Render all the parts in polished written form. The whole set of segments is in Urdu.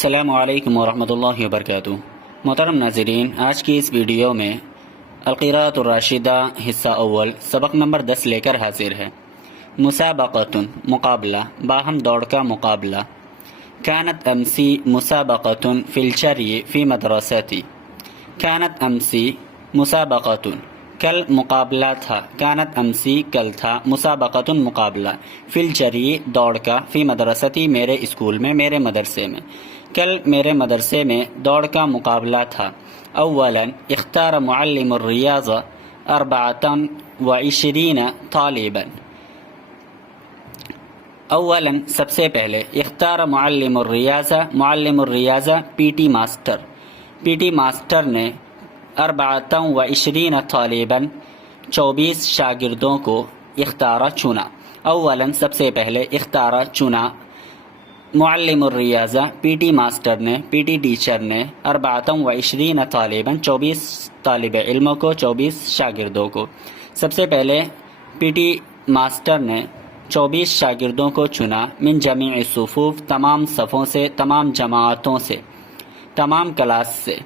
السلام علیکم ورحمۃ اللہ وبرکاتہ۔ محترم ناظرین، آج کی اس ویڈیو میں القراءۃ الراشدہ حصہ اول سبق نمبر 10 لے کر حاضر ہے۔ مسابقۃ مقابلہ، باہم دوڑ کا مقابلہ۔ کانت امسی مسابقۃ فی الجری فی مدرستی۔ کانت امسی مسابقۃ، کل مقابلہ تھا۔ کانت امسی کل تھا، مسابقۃ مقابلہ، فی الجری دوڑ کا، فی مدرستی میرے اسکول میں، میرے مدرسے میں۔ کل میرے مدرسے میں دوڑ کا مقابلہ تھا۔ اولا اختار معلم الریاضہ 24 طالبا۔ اولا سب سے پہلے، اختار معلم الریاضہ پی ٹی ماسٹر نے 24 طالبا 24 شاگردوں کو اختارہ چنا۔ اولا سب سے پہلے، اختارہ چنا، معلم الریاضہ پی ٹی ماسٹر نے، پی ٹی ٹیچر نے 24 طالبا 24 طالب علموں کو، 24 شاگردوں کو۔ سب سے پہلے پی ٹی ماسٹر نے 24 شاگردوں کو چنا، من جمیع الصفوف، تمام صفوں سے، تمام جماعتوں سے، تمام کلاس سے۔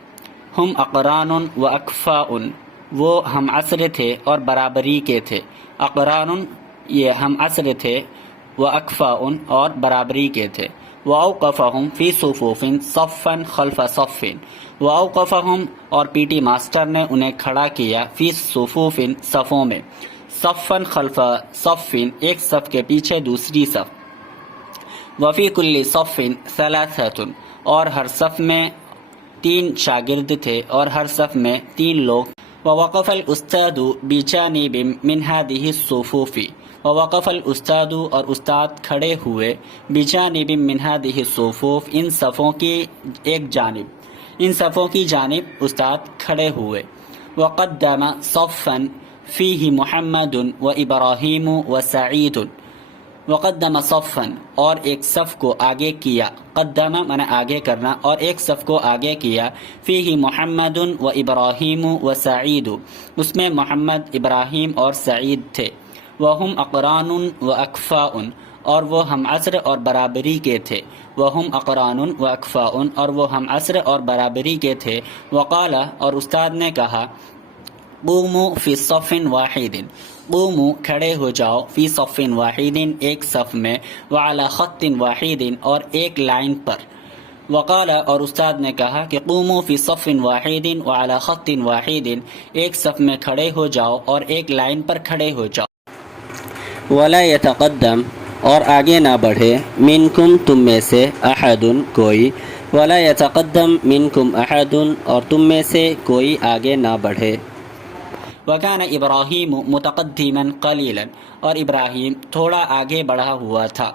ہم اقران و اکفاء، وہ ہم عصر تھے اور برابری کے تھے۔ اقران یہ ہم عصر تھے، و اکفاء اور برابری کے تھے۔ واوقفہم فی صفوف صفا خلف صف، واوقفہم اور پی ٹی ماسٹر نے انہیں کھڑا کیا، فی صفوف صفوں میں، صفا خلف صف ایک صف کے پیچھے دوسری صف، وفی کل صف ثلاثۃ اور ہر صف میں 3 شاگرد تھے، اور ہر صف میں 3 لوگ۔ ووقف الاستاذ بجانب من هذه الصفوف، ووقف الاستاذ اور استاد کھڑے ہوئے، بجانب من هذه الصفوف ان صفوں کی ایک جانب، ان صفوں کی جانب استاد کھڑے ہوئے۔ وقدم صفا فیہ محمد و ابراہیم و سعید، وقدم صفا اور ایک صف کو آگے کیا، قدم معنی آگے کرنا، اور ایک صف کو آگے کیا، فیہ محمد و ابراہیم و سعید، اس میں محمد، ابراہیم اور سعید تھے۔ وہم اقران و اکفاء اور وہ ہم عصر اور برابری کے تھے۔ وہم اقران و اکفاء اور وہ ہم عصر اور برابری کے تھے۔ وقال اور استاد نے کہا، قوموا فی صف واحد، قوموا کھڑے ہو جاؤ، فی صف واحد ایک صف میں، وعلی خط واحد اور ایک لائن پر۔ وقال اور استاد نے کہا کہ قوموا فی صف واحد وعلی خط واحد، ایک صف میں کھڑے ہو جاؤ اور ایک لائن پر کھڑے ہو جاؤ۔ ولا یتقدم اور آگے نہ بڑھے، منکم تم میں سے، احد کوئی، ولا یتقدم منکم احد اور تم میں سے کوئی آگے نہ بڑھے۔ وکان ابراہیم متقدما قلیلا اور ابراہیم تھوڑا آگے بڑھا ہوا تھا،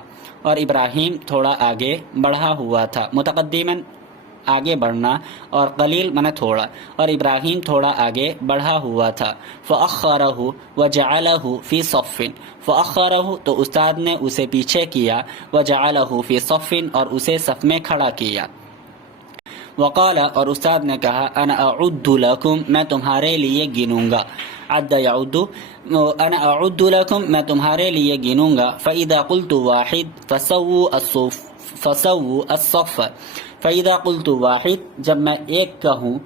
اور ابراہیم تھوڑا آگے بڑھا ہوا تھا، متقدما آگے بڑھنا، اور قلیل من تھوڑا، اور ابراہیم تھوڑا آگے بڑھا ہوا تھا۔ فأخرہ وجعلہ فی صف، فأخرہ تو استاد نے اسے پیچھے کیا، وجعلہ فی صف اور اسے صف میں کھڑا کیا۔ وقال اور استاد نے کہا، انا اعد لکم میں تمہارے لیے گنوں گا، عد یعد، انا اعد لکم میں تمہارے لیے گنوں گا، فاذا قلت واحد فسووا الصف، فسووا الصف، فاذا قلت واحد جب میں ایک کہوں،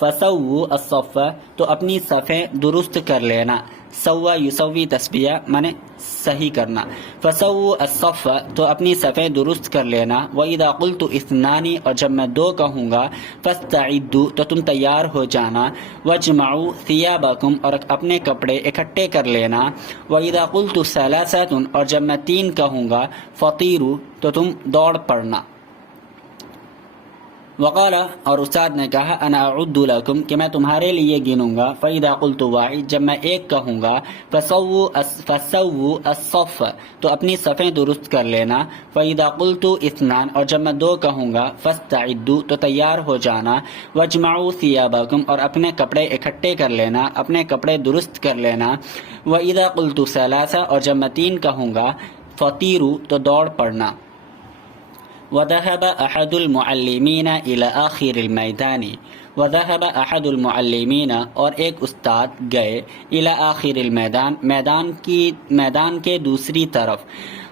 فسووا الصف تو اپنی صفیں درست کر لینا، سوا یسوی تسبیہ مانے صحیح کرنا، فسووا الصف تو اپنی صفیں درست کر لینا، واذا قلت اثنان اور جب میں 2 کہوں گا، فاستعدوا تو تم تیار ہو جانا، واجمعوا ثيابكم اور اپنے کپڑے اکٹھے کر لینا، واذا قلت ثلاثة اور جب میں 3 کہوں گا، فطیروا تو تم دوڑ پڑنا۔ وقال اور استاد نے کہا، انا اعد لکم کہ میں تمہارے لیے گنوں گا، فاذا قلت واحد جب میں ایک کہوں گا، فسووا الصف تو اپنی صفیں درست کر لینا، فاذا قلت اثنان اور جب میں 2 کہوں گا، فاستعدوا تو تیار ہو جانا، واجمعوا ثيابكم اور اپنے کپڑے اکٹھے کر لینا، اپنے کپڑے درست کر لینا، واذا قلت ثلاثة اور جب میں 3 کہوں گا، فطیروا تو دوڑ پڑنا۔ وذهب أحد المعلمين إلى آخر الميدان، وذهب أحد المعلمين اور ایک استاد گئے، إلى آخر المیدان میدان کے دوسری طرف،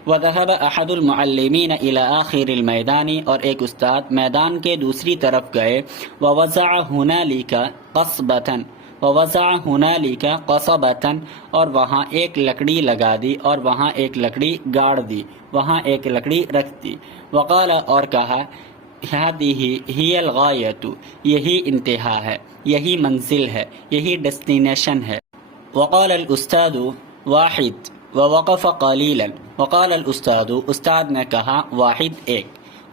وذهب احد المعلمین الى آخر المیدان، اور ایک استاد میدان کے دوسری طرف گئے، ووضع هنالك قصبة، ووضع هنالك قصبة، اور وہاں ایک لکڑی لگا دی، اور وہاں ایک لکڑی گاڑ دی، وہاں ایک لکڑی رکھ دی، وقال، اور کہا، هذه هي الغایۃ، یہی انتہا ہے، یہی منزل ہے، یہی ڈیسٹینیشن ہے۔ وقال الاستاذ واحد ووقف قلیلا، وقال الاستاذ، استاد نے کہا، واحد ایک،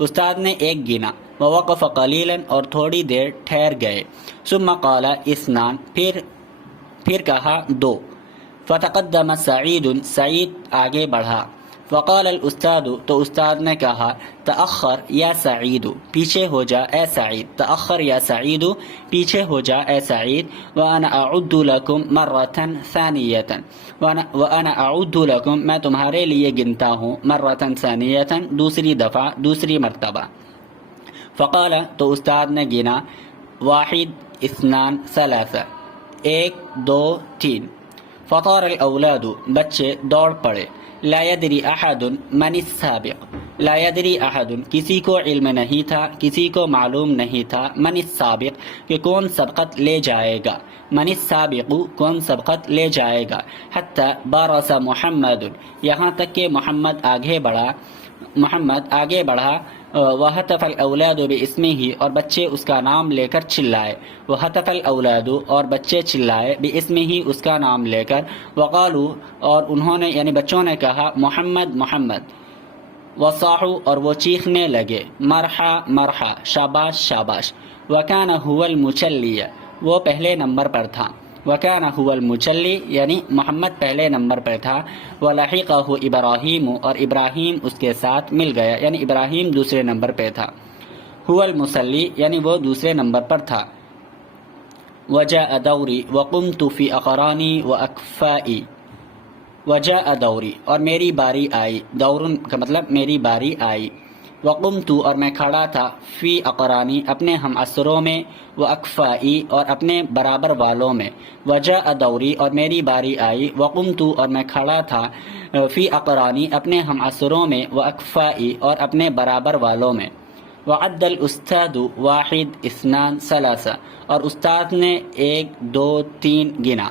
استاد نے ایک گنا، ووقف قلیلا، اور تھوڑی دیر ٹھہر گئے، ثم قال اثنان، پھر کہا دو، فتقدم سعید، سعید آگے بڑھا، وقال الاستاذ، تو استاد نے کہا، تأخر یا سعید، پیچھے ہو جا اے سعید، تأخر یا سعید، پیچھے ہو جا اے سعید، وانا اعد لکم مرۃ ثانیۃ، وانا اعد لکم، میں تمہارے لیے گنتا ہوں، مرۃ ثانیۃ، دوسری دفعہ، دوسری مرتبہ، فقال، تو استاد نے گنا، واحد اثنان ثلاثہ، ایک دو تین، فطار الاولاد، بچے دوڑ پڑے، لا يدري احد من السابق، لا يدري احد، کسی کو علم نہیں تھا، کسی کو معلوم نہیں تھا، من السابق، کہ کون سبقت لے جائے گا، من السابق، کون سبقت لے جائے گا، حتی بارس محمد، یہاں تک کہ محمد آگے بڑھا، وَهَتَفَ الْأَوْلَادُ بِاسْمِهِ، اور بچے اس کا نام لے کر چلائے، وَهَتَفَ الْأَوْلَادُ، اور بچے چلائے، بِاسْمِهِ، اس کا نام لے کر، وَقَالُوا، اور انہوں نے یعنی بچوں نے کہا، محمد محمد، وَصَاحُوا، اور وہ چیخنے لگے، مرحا مرحا، شاباش شاباش، وَكَانَ هُوَ الْمُچَلِّيَ، وہ پہلے نمبر پر تھا، وَكَانَ هُوَ الْمُچَلِّ، یعنی محمد پہلے نمبر پر تھا، وَلَحِقَهُ إِبْرَاهِيمُ، اور ابراہیم اس کے ساتھ مل گیا، یعنی ابراہیم دوسرے نمبر پہ تھا، هُوَ الْمُصَلِّ، یعنی وہ دوسرے نمبر پر تھا، وَجَاءَ دَوْرِي وَقُمْتُ فِي أَقْرَانِي وَأَكْفَائِي، وَجَاءَ دَوْرِي، اور میری باری آئی، دورن کا مطلب میری باری آئی، وقمت، اور میں کھڑا تھا، فی اقرانی، اپنے ہم عصروں میں، واکفائی، اور اپنے برابر والوں میں، وجاء دوری، اور میری باری آئی، وقمت، اور میں کھڑا تھا، فی اقرانی، اپنے ہم عصروں میں، واکفائی، اور اپنے برابر والوں میں، وعد الاستاذ واحد اثنان ثلاثہ، اور استاد نے ایک دو تین گنا،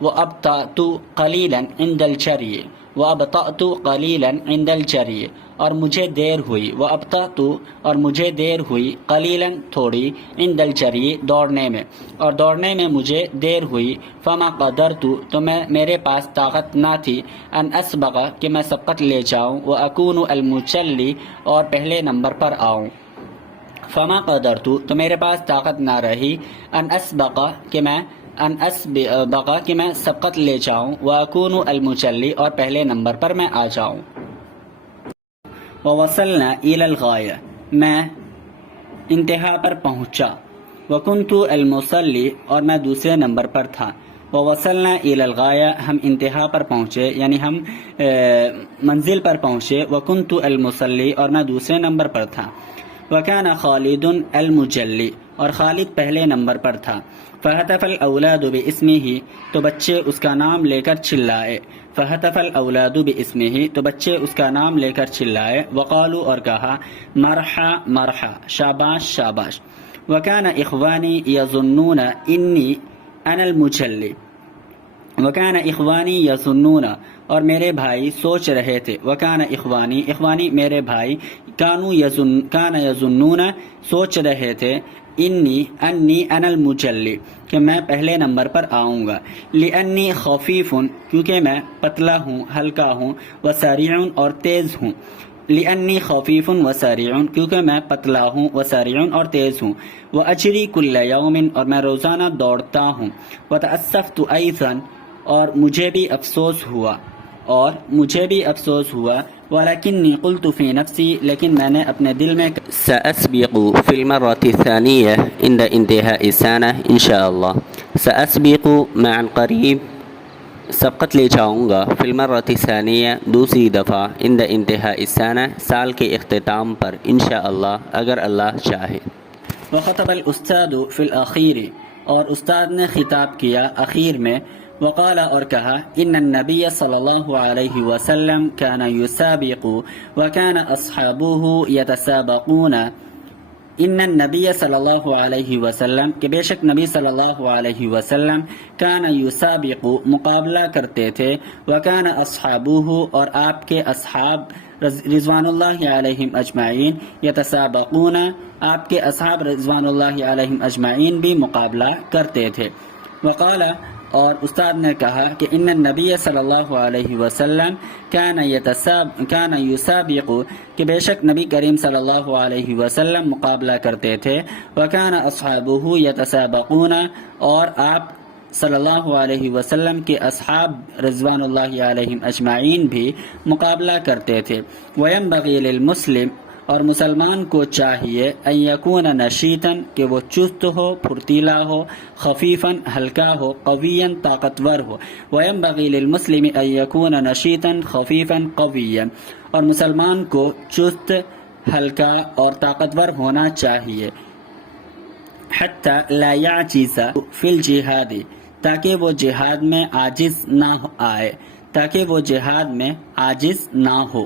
وابطأت قلیلا عند الجری، وابطأت قلیلا عند الجری، اور مجھے دیر ہوئی، وابطأت، اور مجھے دیر ہوئی، قلیلا تھوڑی، عند الجری، دوڑنے میں، اور دوڑنے میں مجھے دیر ہوئی، فما قدرت، تو میرے پاس طاقت نہ تھی، ان اسبق، کہ میں سبقت لے جاؤں، واکون المچلی، اور پہلے نمبر پر آؤں، فما قدرت، تو میرے پاس طاقت نہ رہی، ان اسبق، کہ میں سبقت لے جاؤں، واکون المچلی، اور پہلے نمبر پر میں آ جاؤں، ووصلنا الى الغایہ، میں انتہا پر پہنچا، وکنت المصلی، اور میں دوسرے نمبر پر تھا، ووصلنا الى الغایہ، ہم انتہا پر پہنچے، یعنی ہم منزل پر پہنچے، وکنت المصلی، اور میں دوسرے نمبر پر تھا، وکان خالد المجلی، اور خالد پہلے نمبر پر تھا، فہتف الاولاد باسمہ، تو بچے اس کا نام لے کر چلائے، فہتف الاولاد باسمہ، تو بچے اس کا نام لے کر چلائے، وقالوا، اور کہا، مرحا مرحا، شاباش شاباش، وکان اخوانی یظنون انی انا المجلی، وکان اخوانی یظنون، اور میرے بھائی سوچ رہے تھے، وکان اخوانی، اخوانی میرے بھائی، کان یظنون، سوچ رہے تھے، انی انا المجلی، کہ میں پہلے نمبر پر آؤں گا، لانی خفیف، کیونکہ میں پتلا ہوں، ہلکا ہوں، وسریع، اور تیز ہوں، لانی خفیف وسریع، کیونکہ میں پتلا ہوں، وسریع، اور تیز ہوں، واجری کل یوم، اور میں روزانہ دوڑتا ہوں، وتاسفت ایضا، اور مجھے بھی افسوس ہوا، ولکنی قلت فی نفسی، لیکن میں نے اپنے دل میں، سأسبق فی المرة الثانیہ عند انتہاء السنة انشاءاللہ، سأسبق میں عن قریب سبقت لے جاؤں گا، فی المرة الثانیہ، دوسری دفعہ، عند انتہاء السنة، سال کے اختتام پر، انشاءاللہ، اگر اللہ چاہے، وخطب الاستاذ فی الاخیر، اور استاد نے خطاب کیا اخیر میں، وقال اور کہا ان النبی صلی اللہ علیہ وسلم كان يسابق وكان اصحابه يتسابقون ان النبی صلی اللہ علیہ وسلم کہ بے شک نبی صلی اللہ علیہ وسلم کان یسابق مقابلہ کرتے تھے وکان اصحابہ اور آپ کے اصحاب رضوان اللہ علیہم اجمعین یتسابقون آپ کے اصحاب رضوان اللہ علیہم اجمعین بھی مقابلہ کرتے تھے. وقال اور استاد نے کہا کہ ان النبی صلی اللہ علیہ وسلم کان یسابق کہ بے شک نبی کریم صلی اللہ علیہ وسلم مقابلہ کرتے تھے وکان اصحابہ یتسابقون اور آپ صلی اللہ علیہ وسلم کے اصحاب رضوان اللہ علیہم اجمعین بھی مقابلہ کرتے تھے. وینبغی للمسلم اور مسلمان کو چاہیے ان یکون نشیطاً کہ وہ چست ہو پھرتیلا ہو خفیفاً ہلکا ہو قویاً طاقتور ہو. وینبغی للمسلم ان یکون نشیطاً خفیفاً قویاً اور مسلمان کو چست ہلکا اور طاقتور ہونا چاہیے. حتی لا یعجز فی الجہاد تاکہ وہ جہاد میں عاجز نہ آئے تاکہ وہ جہاد میں عاجز نہ ہو.